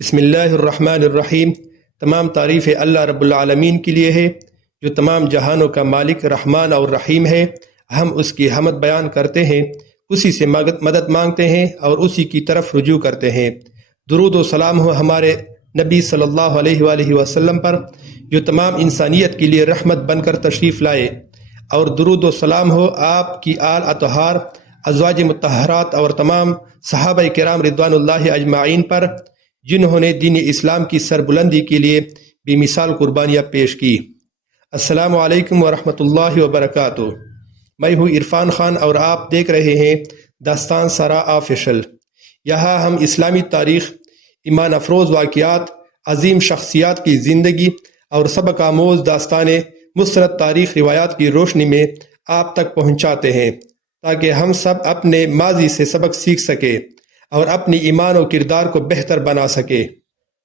بسم اللہ الرحمن الرحیم۔ تمام تعریف اللہ رب العالمین کے لیے ہے جو تمام جہانوں کا مالک رحمان اور رحیم ہے۔ ہم اس کی حمد بیان کرتے ہیں، اسی سے مدد مانگتے ہیں اور اسی کی طرف رجوع کرتے ہیں۔ درود و سلام ہو ہمارے نبی صلی اللہ علیہ وآلہ وسلم پر جو تمام انسانیت کے لیے رحمت بن کر تشریف لائے، اور درود و سلام ہو آپ کی آل اطہار، ازواج مطہرات اور تمام صحابہ کرام رضوان اللہ اجمعین پر جنہوں نے دین اسلام کی سربلندی کے لیے بے مثال قربانیاں پیش کی۔ السلام علیکم ورحمۃ اللہ وبرکاتہ۔ میں ہوں عرفان خان اور آپ دیکھ رہے ہیں داستان سرا آفیشل۔ یہاں ہم اسلامی تاریخ، ایمان افروز واقعات، عظیم شخصیات کی زندگی اور سبق آموز داستانیں مستند تاریخ روایات کی روشنی میں آپ تک پہنچاتے ہیں تاکہ ہم سب اپنے ماضی سے سبق سیکھ سکیں اور اپنی ایمان و کردار کو بہتر بنا سکے۔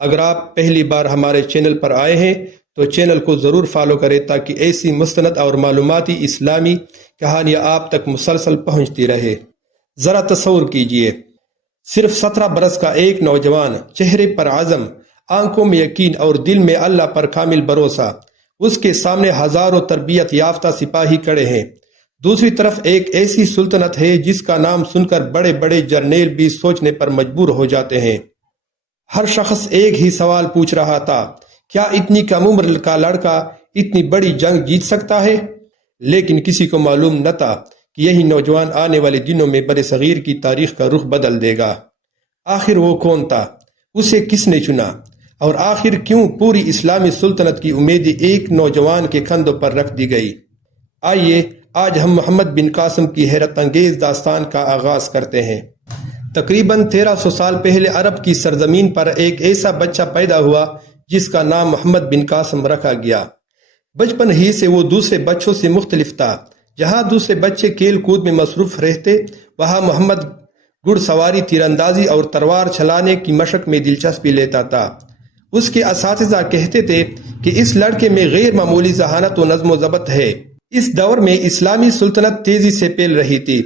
اگر آپ پہلی بار ہمارے چینل پر آئے ہیں تو چینل کو ضرور فالو کریں تاکہ ایسی مستند اور معلوماتی اسلامی کہانیاں آپ تک مسلسل پہنچتی رہے۔ ذرا تصور کیجئے، صرف 17 برس کا ایک نوجوان، چہرے پر عزم، آنکھوں میں یقین اور دل میں اللہ پر کامل بھروسہ، اس کے سامنے ہزاروں تربیت یافتہ سپاہی کھڑے ہیں۔ دوسری طرف ایک ایسی سلطنت ہے جس کا نام سن کر بڑے بڑے جرنیل بھی سوچنے پر مجبور ہو جاتے ہیں۔ ہر شخص ایک ہی سوال پوچھ رہا تھا، کیا اتنی کم عمر کا لڑکا اتنی بڑی جنگ جیت سکتا ہے؟ لیکن کسی کو معلوم نہ تھا کہ یہی نوجوان آنے والے دنوں میں بر صغیر کی تاریخ کا رخ بدل دے گا۔ آخر وہ کون تھا؟ اسے کس نے چنا؟ اور آخر کیوں پوری اسلامی سلطنت کی امیدیں ایک نوجوان کے کندھوں پر رکھ دی گئی؟ آئیے آج ہم محمد بن قاسم کی حیرت انگیز داستان کا آغاز کرتے ہیں۔ تقریباً 1300 سال پہلے عرب کی سرزمین پر ایک ایسا بچہ پیدا ہوا جس کا نام محمد بن قاسم رکھا گیا۔ بچپن ہی سے وہ دوسرے بچوں سے مختلف تھا۔ جہاں دوسرے بچے کھیل کود میں مصروف رہتے، وہاں محمد گھڑ سواری، تیر اندازی اور تلوار چلانے کی مشق میں دلچسپی لیتا تھا۔ اس کے اساتذہ کہتے تھے کہ اس لڑکے میں غیر معمولی ذہانت و نظم و ضبط ہے۔ اس دور میں اسلامی سلطنت تیزی سے پھیل رہی تھی،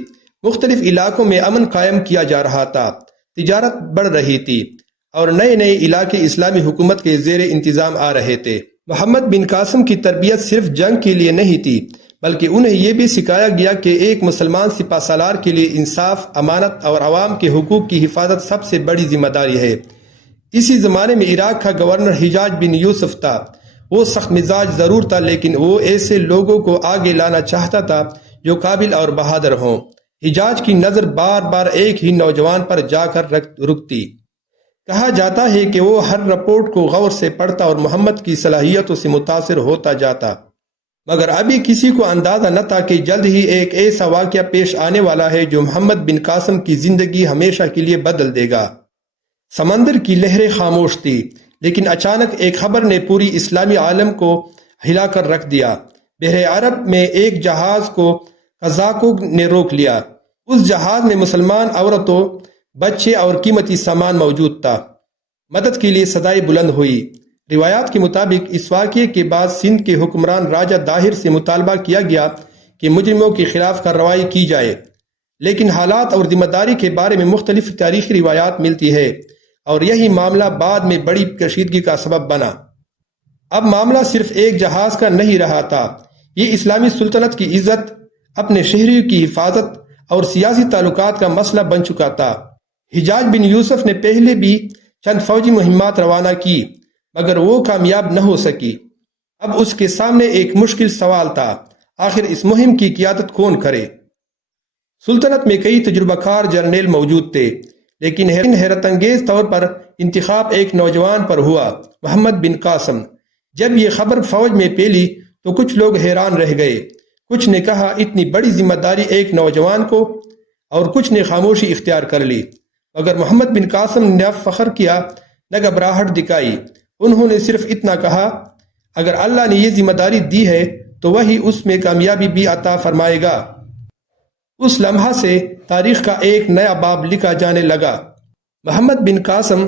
مختلف علاقوں میں امن قائم کیا جا رہا تھا، تجارت بڑھ رہی تھی اور نئے نئے علاقے اسلامی حکومت کے زیر انتظام آ رہے تھے۔ محمد بن قاسم کی تربیت صرف جنگ کے لیے نہیں تھی، بلکہ انہیں یہ بھی سکھایا گیا کہ ایک مسلمان سپہ سالار کے لیے انصاف، امانت اور عوام کے حقوق کی حفاظت سب سے بڑی ذمہ داری ہے۔ اسی زمانے میں عراق کا گورنر حجاج بن یوسف تھا۔ وہ سخت مزاج ضرور تھا، لیکن وہ ایسے لوگوں کو آگے لانا چاہتا تھا جو قابل اور بہادر ہوں۔ حجاج کی نظر بار بار ایک ہی نوجوان پر جا کر رکتی۔ کہا جاتا ہے کہ وہ ہر رپورٹ کو غور سے پڑھتا اور محمد کی صلاحیتوں سے متاثر ہوتا جاتا، مگر ابھی کسی کو اندازہ نہ تھا کہ جلد ہی ایک ایسا واقعہ پیش آنے والا ہے جو محمد بن قاسم کی زندگی ہمیشہ کے لیے بدل دے گا۔ سمندر کی لہریں خاموش تھی، لیکن اچانک ایک خبر نے پوری اسلامی عالم کو ہلا کر رکھ دیا۔ بحر عرب میں ایک جہاز کو قزاقوں نے روک لیا۔ اس جہاز میں مسلمان عورتوں، بچے اور قیمتی سامان موجود تھا۔ مدد کے لیے صدائیں بلند ہوئی۔ روایات کے مطابق اس واقعے کے بعد سندھ کے حکمران راجہ داہر سے مطالبہ کیا گیا کہ مجرموں کے خلاف کارروائی کی جائے، لیکن حالات اور ذمہ داری کے بارے میں مختلف تاریخی روایات ملتی ہے اور یہی معاملہ بعد میں بڑی کشیدگی کا سبب بنا۔ اب معاملہ صرف ایک جہاز کا نہیں رہا تھا، یہ اسلامی سلطنت کی عزت، اپنے شہریوں کی حفاظت اور سیاسی تعلقات کا مسئلہ بن چکا تھا۔ حجاج بن یوسف نے پہلے بھی چند فوجی مہمات روانہ کی، مگر وہ کامیاب نہ ہو سکی۔ اب اس کے سامنے ایک مشکل سوال تھا، آخر اس مہم کی قیادت کون کرے؟ سلطنت میں کئی تجربہ کار جرنیل موجود تھے، لیکن حیرت انگیز طور پر انتخاب ایک نوجوان پر ہوا، محمد بن قاسم۔ جب یہ خبر فوج میں پھیلی تو کچھ لوگ حیران رہ گئے۔ کچھ نے کہا اتنی بڑی ذمہ داری ایک نوجوان کو، اور کچھ نے خاموشی اختیار کر لی، مگر محمد بن قاسم نے نہ فخر کیا نہ گھبراہٹ دکھائی۔ انہوں نے صرف اتنا کہا، اگر اللہ نے یہ ذمہ داری دی ہے تو وہی اس میں کامیابی بھی عطا فرمائے گا۔ اس لمحہ سے تاریخ کا ایک نیا باب لکھا جانے لگا۔ محمد بن قاسم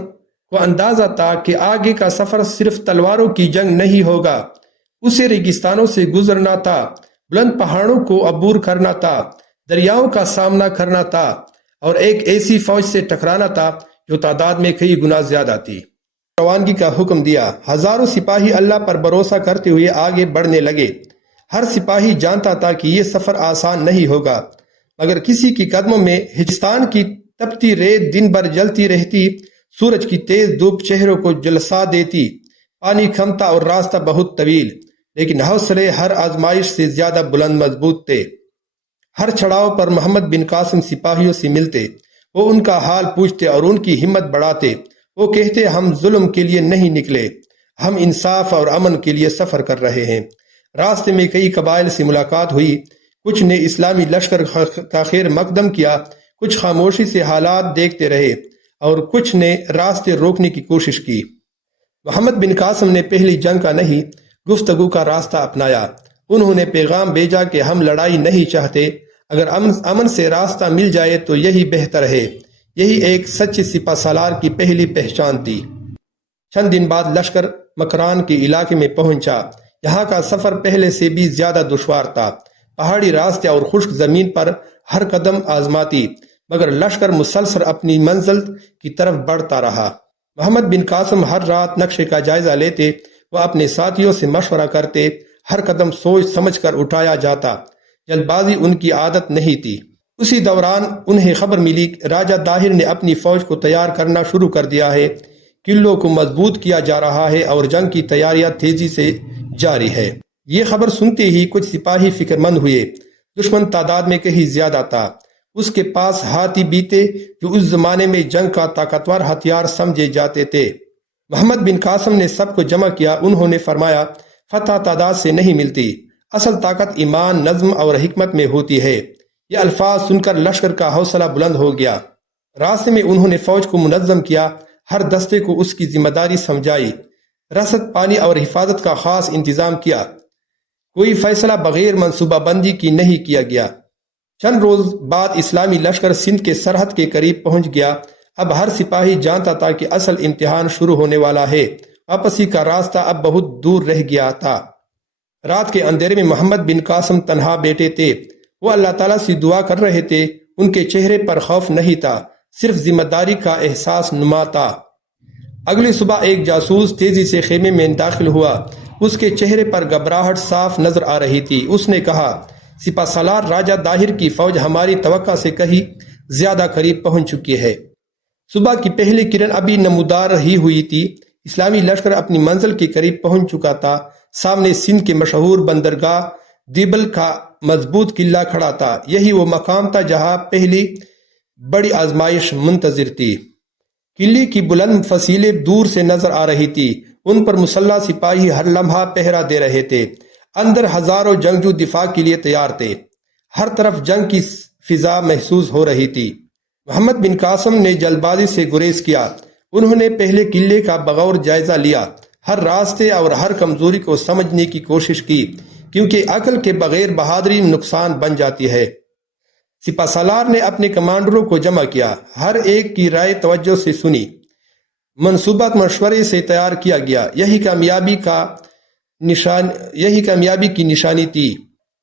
کو اندازہ تھا کہ آگے کا سفر صرف تلواروں کی جنگ نہیں ہوگا، اسے ریگستانوں سے گزرنا تھا، بلند پہاڑوں کو عبور کرنا تھا، دریاؤں کا سامنا کرنا تھا اور ایک ایسی فوج سے ٹکرانا تھا جو تعداد میں کئی گنا زیادہ تھی۔ روانگی کا حکم دیا۔ ہزاروں سپاہی اللہ پر بھروسہ کرتے ہوئے آگے بڑھنے لگے۔ ہر سپاہی جانتا تھا کہ یہ سفر آسان نہیں ہوگا، مگر کسی کی قدموں میں ہندوستان کی تپتی ریت دن بھر جلتی رہتی، سورج کی تیز دھوپ چہروں کو جلسا دیتی، پانی کھمتا اور راستہ بہت طویل، لیکن حوصلے ہر آزمائش سے زیادہ بلند مضبوط تھے۔ ہر چڑھاؤ پر محمد بن قاسم سپاہیوں سے ملتے، وہ ان کا حال پوچھتے اور ان کی ہمت بڑھاتے۔ وہ کہتے، ہم ظلم کے لیے نہیں نکلے، ہم انصاف اور امن کے لیے سفر کر رہے ہیں۔ راستے میں کئی قبائل سے ملاقات ہوئی، کچھ نے اسلامی لشکر کا خیر مقدم کیا، کچھ خاموشی سے حالات دیکھتے رہے اور کچھ نے راستے روکنے کی کوشش کی۔ محمد بن قاسم نے پہلی جنگ کا نہیں، گفتگو کا راستہ اپنایا۔ انہوں نے پیغام بھیجا کہ ہم لڑائی نہیں چاہتے، اگر امن سے راستہ مل جائے تو یہی بہتر ہے۔ یہی ایک سچے سپہ سالار کی پہلی پہچان تھی۔ چند دن بعد لشکر مکران کے علاقے میں پہنچا۔ یہاں کا سفر پہلے سے بھی زیادہ دشوار تھا، پہاڑی راستے اور خشک زمین پر ہر قدم آزماتی، مگر لشکر مسلسل اپنی منزل کی طرف بڑھتا رہا۔ محمد بن قاسم ہر رات نقشے کا جائزہ لیتے، وہ اپنے ساتھیوں سے مشورہ کرتے، ہر قدم سوچ سمجھ کر اٹھایا جاتا، جلد بازی ان کی عادت نہیں تھی۔ اسی دوران انہیں خبر ملی راجہ داہر نے اپنی فوج کو تیار کرنا شروع کر دیا ہے، قلعوں کو مضبوط کیا جا رہا ہے اور جنگ کی تیاریاں تیزی سے جاری ہے۔ یہ خبر سنتے ہی کچھ سپاہی فکر مند ہوئے۔ دشمن تعداد میں کہیں زیادہ تھا، اس کے پاس ہاتھی بھی تھے جو اس زمانے میں جنگ کا طاقتور ہتھیار سمجھے جاتے تھے۔ محمد بن قاسم نے سب کو جمع کیا۔ انہوں نے فرمایا، فتح تعداد سے نہیں ملتی، اصل طاقت ایمان، نظم اور حکمت میں ہوتی ہے۔ یہ الفاظ سن کر لشکر کا حوصلہ بلند ہو گیا۔ راستے میں انہوں نے فوج کو منظم کیا، ہر دستے کو اس کی ذمہ داری سمجھائی، رسد، پانی اور حفاظت کا خاص انتظام کیا۔ کوئی فیصلہ بغیر منصوبہ بندی کی نہیں کیا گیا۔ چند روز بعد اسلامی لشکر سندھ کے سرحد کے قریب پہنچ گیا۔ اب ہر سپاہی جانتا تھا کہ اصل امتحان شروع ہونے والا ہے۔ واپسی کا راستہ اب بہت دور رہ گیا تھا۔ رات کے اندھیرے میں محمد بن قاسم تنہا بیٹھے تھے۔ وہ اللہ تعالیٰ سے دعا کر رہے تھے۔ ان کے چہرے پر خوف نہیں تھا، صرف ذمہ داری کا احساس نما تھا۔ اگلی صبح ایک جاسوس تیزی سے خیمے میں داخل ہوا۔ اس کے چہرے پر گھبراہٹ صاف نظر آ رہی تھی۔ اس نے کہا، سپہ سالار راجہ داہر کی فوج ہماری توقع سے کہیں زیادہ قریب پہنچ چکی ہے۔ صبح کی پہلی کرن ابھی نمودار ہی ہوئی تھی۔ اسلامی لشکر اپنی منزل کے قریب پہنچ چکا تھا۔ سامنے سندھ کے مشہور بندرگاہ دیبل کا مضبوط قلعہ کھڑا تھا۔ یہی وہ مقام تھا جہاں پہلی بڑی آزمائش منتظر تھی۔ قلعے کی بلند فصیلیں دور سے نظر آ رہی تھی، ان پر مسلح سپاہی ہر لمحہ پہرا دے رہے تھے۔ اندر ہزاروں جنگجو دفاع کے لیے تیار تھے۔ ہر طرف جنگ کی فضا محسوس ہو رہی تھی۔ محمد بن قاسم نے جلد بازی سے گریز کیا۔ انہوں نے پہلے قلعے کا بغور جائزہ لیا، ہر راستے اور ہر کمزوری کو سمجھنے کی کوشش کی، کیونکہ عقل کے بغیر بہادری نقصان بن جاتی ہے۔ سپہ سالار نے اپنے کمانڈروں کو جمع کیا، ہر ایک کی رائے توجہ سے سنی، منصوبہ مشورے سے تیار کیا گیا۔ یہی کامیابی کی نشانی تھی۔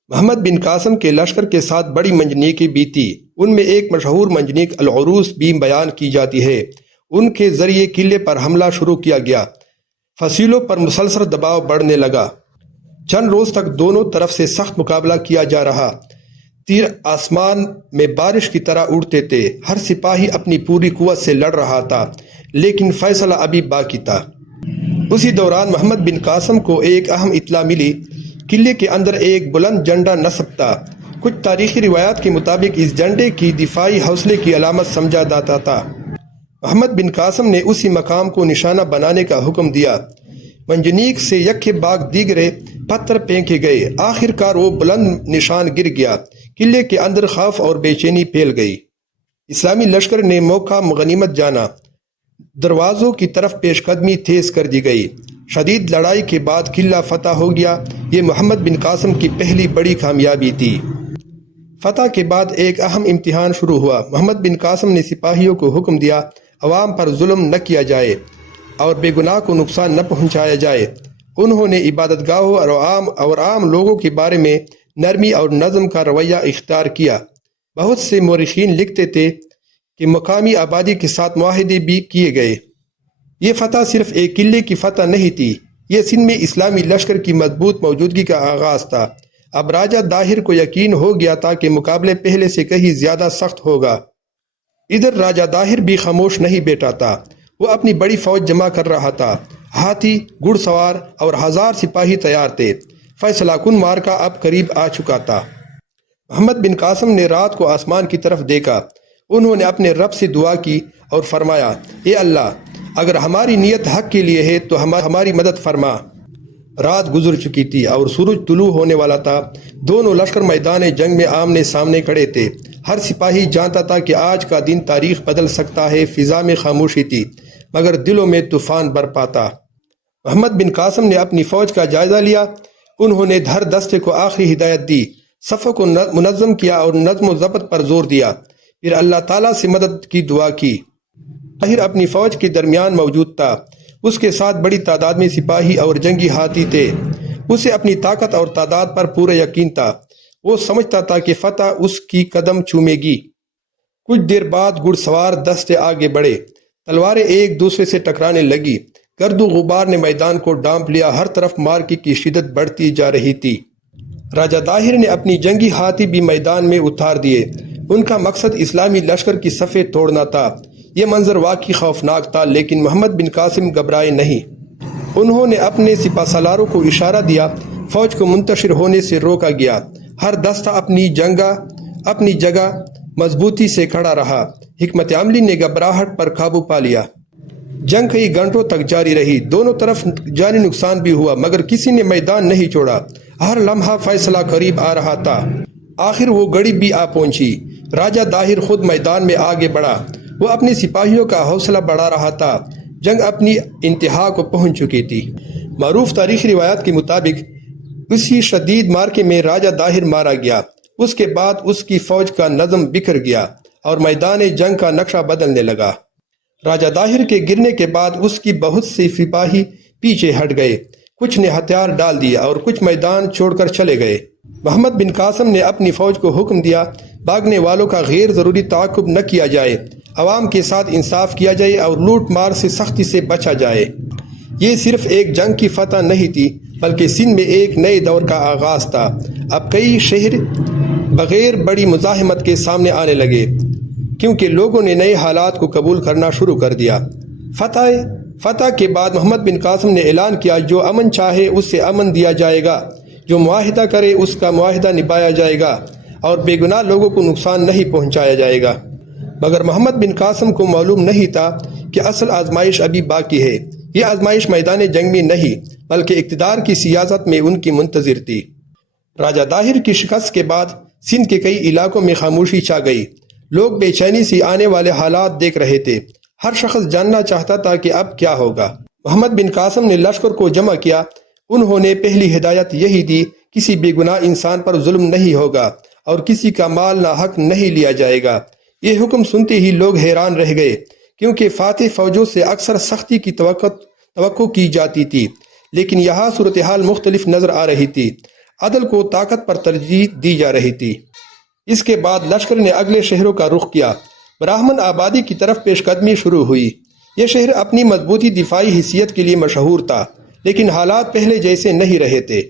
محمد بن قاسم کے لشکر کے ساتھ بڑی منجنیقیں بھی تھی۔ ان میں ایک مشہور منجنیق العروس بھی بیان کی جاتی ہے۔ ان کے ذریعے قلعے پر حملہ شروع کیا گیا۔ فصیلوں پر مسلسل دباؤ بڑھنے لگا۔ چند روز تک دونوں طرف سے سخت مقابلہ کیا جا رہا۔ تیر آسمان میں بارش کی طرح اڑتے تھے۔ ہر سپاہی اپنی پوری قوت سے لڑ رہا تھا، لیکن فیصلہ ابھی باقی تھا۔ اسی دوران محمد بن قاسم کو ایک اہم اطلاع ملی۔ قلعے کے اندر ایک بلند جھنڈا نصب تھا۔ کچھ تاریخی روایات کے مطابق اس جھنڈے کی دفاعی حوصلے کی علامت سمجھا جاتا تھا۔ محمد بن قاسم نے اسی مقام کو نشانہ بنانے کا حکم دیا۔ منجنیق سے یکے بعد دیگرے پتھر پھینکے گئے۔ آخر کار وہ بلند نشان گر گیا۔ قلعے کے اندر خوف اور بے چینی پھیل گئی۔ اسلامی لشکر نے موقع غنیمت جانا۔ دروازوں کی طرف پیش قدمی تیز کر دی گئی۔ شدید لڑائی کے بعد قلعہ فتح ہو گیا۔ یہ محمد بن قاسم کی پہلی بڑی کامیابی تھی۔ فتح کے بعد ایک اہم امتحان شروع ہوا۔ محمد بن قاسم نے سپاہیوں کو حکم دیا، عوام پر ظلم نہ کیا جائے اور بے گناہ کو نقصان نہ پہنچایا جائے۔ انہوں نے عبادت گاہوں اور عام لوگوں کے بارے میں نرمی اور نظم کا رویہ اختیار کیا۔ بہت سے مورخین لکھتے تھے کہ مقامی آبادی کے ساتھ معاہدے بھی کیے گئے۔ یہ فتح صرف ایک قلعے کی فتح نہیں تھی، یہ سندھ میں اسلامی لشکر کی مضبوط موجودگی کا آغاز تھا۔ اب راجہ داہر کو یقین ہو گیا تھا کہ مقابلے پہلے سے کہیں زیادہ سخت ہوگا۔ ادھر راجہ داہر بھی خاموش نہیں بیٹھا تھا، وہ اپنی بڑی فوج جمع کر رہا تھا۔ ہاتھی، گھڑ سوار اور 1000 سپاہی تیار تھے۔ فیصلہ کن معرکہ اب قریب آ چکا تھا۔ محمد بن قاسم نے رات کو آسمان کی طرف دیکھا۔ انہوں نے اپنے رب سے دعا کی اور فرمایا، اے اللہ، اگر ہماری نیت حق کے لیے ہے تو ہماری مدد فرما۔ رات گزر چکی تھی اور سورج طلوع ہونے والا تھا۔ دونوں لشکر میدان جنگ میں آمنے سامنے کھڑے تھے۔ ہر سپاہی جانتا تھا کہ آج کا دن تاریخ بدل سکتا ہے۔ فضا میں خاموشی تھی مگر دلوں میں طوفان برپا تھا۔ محمد بن قاسم نے اپنی فوج کا جائزہ لیا۔ انہوں نے ہر دستے کو آخری ہدایت دی، صفوں کو منظم کیا اور نظم و ضبط پر زور دیا۔ پھر اللہ تعالیٰ سے مدد کی دعا کی۔ طاہر اپنی فوج کے درمیان موجود تھا۔ اس کے ساتھ بڑی تعداد میں سپاہی اور جنگی ہاتھی تھے۔ اسے اپنی طاقت اور تعداد پر پورا یقین تھا۔ وہ سمجھتا تھا کہ فتح اس کی قدم چومے گی۔ کچھ دیر بعد گھڑ سوار دستے آگے بڑھے۔ تلواریں ایک دوسرے سے ٹکرانے لگی۔ گرد و غبار نے میدان کو ڈانپ لیا۔ ہر طرف مارکے کی شدت بڑھتی جا رہی تھی۔ راجہ داہر نے اپنی جنگی ہاتھی بھی میدان میں اتار دیے۔ ان کا مقصد اسلامی لشکر کی صفیں توڑنا تھا۔ یہ منظر واقعی خوفناک تھا، لیکن محمد بن قاسم گھبرائے نہیں۔ انہوں نے اپنے سپہ سالاروں کو اشارہ دیا۔ فوج کو منتشر ہونے سے روکا گیا۔ ہر دستہ اپنی جگہ مضبوطی سے کھڑا رہا۔ حکمت عملی نے گھبراہٹ پر قابو پا لیا۔ جنگ کئی گھنٹوں تک جاری رہی۔ دونوں طرف جانی نقصان بھی ہوا مگر کسی نے میدان نہیں چھوڑا۔ ہر لمحہ فیصلہ قریب آ رہا تھا۔ آخر وہ گھڑی بھی آ پہنچی۔ راجہ داہر خود میدان میں آگے بڑھا۔ وہ اپنے سپاہیوں کا حوصلہ بڑھا رہا تھا۔ جنگ اپنی انتہا کو پہنچ چکی تھی۔ معروف تاریخی روایات کے مطابق اسی شدید معرکے میں راجہ داہر مارا گیا۔ اس کے بعد اس کی فوج کا نظم بکھر گیا اور میدان جنگ کا نقشہ بدلنے لگا۔ راجہ داہر کے گرنے کے بعد اس کی بہت سی سپاہی پیچھے ہٹ گئے۔ کچھ نے ہتھیار ڈال دیا اور کچھ میدان چھوڑ کر چلے گئے۔ محمد بن قاسم نے اپنی فوج کو حکم دیا، بھاگنے والوں کا غیر ضروری تعاقب نہ کیا جائے، عوام کے ساتھ انصاف کیا جائے اور لوٹ مار سے سختی سے بچا جائے۔ یہ صرف ایک جنگ کی فتح نہیں تھی بلکہ سندھ میں ایک نئے دور کا آغاز تھا۔ اب کئی شہر بغیر بڑی مزاحمت کے سامنے آنے لگے کیونکہ لوگوں نے نئے حالات کو قبول کرنا شروع کر دیا۔ فتح کے بعد محمد بن قاسم نے اعلان کیا، جو امن چاہے اس سے امن دیا جائے گا، جو معاہدہ کرے اس کا معاہدہ نبھایا جائے گا اور بے گناہ لوگوں کو نقصان نہیں پہنچایا جائے گا۔ مگر محمد بن قاسم کو معلوم نہیں تھا کہ اصل آزمائش ابھی باقی ہے۔ یہ آزمائش میدان جنگ میں نہیں بلکہ اقتدار کی سیاست میں ان کی منتظر تھی۔ راجہ داہر کی شکست کے بعد سندھ کے کئی علاقوں میں خاموشی چھا گئی۔ لوگ بے چینی سے آنے والے حالات دیکھ رہے تھے۔ ہر شخص جاننا چاہتا تھا کہ اب کیا ہوگا۔ محمد بن قاسم نے لشکر کو جمع کیا۔ انہوں نے پہلی ہدایت یہی دی، کسی بے گناہ انسان پر ظلم نہیں ہوگا اور کسی کا مال ناحق نہیں لیا جائے گا۔ یہ حکم سنتے ہی لوگ حیران رہ گئے کیونکہ فاتح فوجوں سے اکثر سختی کی توقع کی جاتی تھی، لیکن یہاں صورتحال مختلف نظر آ رہی تھی۔ عدل کو طاقت پر ترجیح دی جا رہی تھی۔ اس کے بعد لشکر نے اگلے شہروں کا رخ کیا۔ براہمن آبادی کی طرف پیش قدمی شروع ہوئی۔ یہ شہر اپنی مضبوطی دفاعی حیثیت کے لیے مشہور تھا، لیکن حالات پہلے جیسے نہیں رہے تھے۔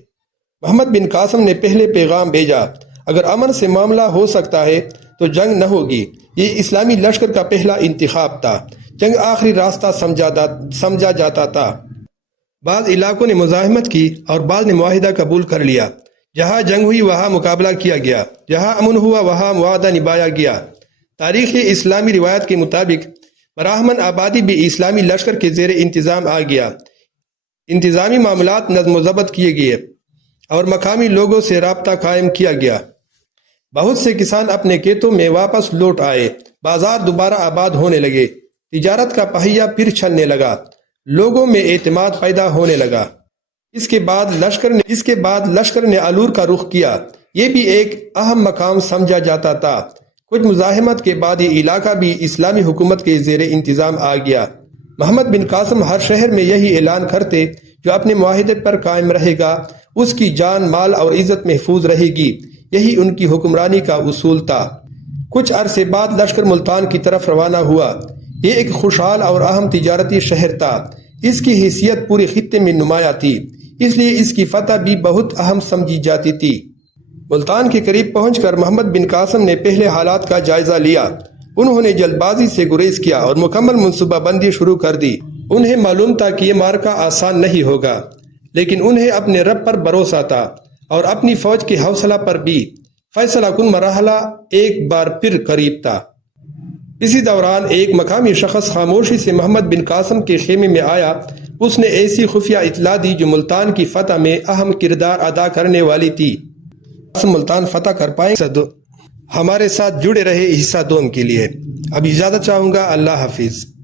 محمد بن قاسم نے پہلے پیغام بھیجا، اگر امن سے معاملہ ہو سکتا ہے تو جنگ نہ ہوگی۔ یہ اسلامی لشکر کا پہلا انتخاب تھا۔ جنگ آخری راستہ سمجھا جاتا تھا۔ بعض علاقوں نے مزاحمت کی اور بعض نے معاہدہ قبول کر لیا۔ جہاں جنگ ہوئی وہاں مقابلہ کیا گیا، جہاں امن ہوا وہاں معاہدہ نبھایا گیا۔ تاریخ اسلامی روایت کے مطابق براہمن آبادی بھی اسلامی لشکر کے زیر انتظام آ گیا۔ انتظامی معاملات نظم و ضبط کیے گئے اور مقامی لوگوں سے رابطہ قائم کیا گیا۔ بہت سے کسان اپنے کھیتوں میں واپس لوٹ آئے۔ بازار دوبارہ آباد ہونے لگے۔ تجارت کا پہیہ پھر چلنے لگا۔ لوگوں میں اعتماد پیدا ہونے لگا۔ اس کے بعد لشکر نے الور کا رخ کیا۔ یہ بھی ایک اہم مقام سمجھا جاتا تھا۔ کچھ مزاحمت کے بعد یہ علاقہ بھی اسلامی حکومت کے زیر انتظام آ گیا۔ محمد بن قاسم ہر شہر میں یہی اعلان کرتے، جو اپنے معاہدے پر قائم رہے گا اس کی جان، مال اور عزت محفوظ رہے گی۔ یہی ان کی حکمرانی کا اصول تھا۔ کچھ عرصے بعد لشکر ملتان کی طرف روانہ ہوا۔ یہ ایک خوشحال اور اہم تجارتی شہر تھا۔ اس کی حیثیت پورے خطے میں نمایاں تھی، اس لیے اس کی فتح بھی بہت اہم سمجھی جاتی تھی۔ ملتان کے قریب پہنچ کر محمد بن قاسم نے پہلے حالات کا جائزہ لیا۔ انہوں نے جلد بازی سے گریز کیا اور مکمل منصوبہ بندی شروع کر دی۔ انہیں معلوم تھا کہ یہ معرکہ آسان نہیں ہوگا، لیکن انہیں اپنے رب پر بھروسہ تھا اور اپنی فوج کے حوصلہ پر بھی۔ فیصلہ کن مرحلہ ایک بار پھر قریب تھا۔ اسی دوران ایک مقامی شخص خاموشی سے محمد بن قاسم کے خیمے میں آیا۔ اس نے ایسی خفیہ اطلاع دی جو ملتان کی فتح میں اہم کردار ادا کرنے والی تھی۔ ملتان فتح کر پائیں گے؟ ہمارے ساتھ جڑے رہے حصہ دوم کے لیے۔ اب اجازت چاہوں گا۔ اللہ حافظ۔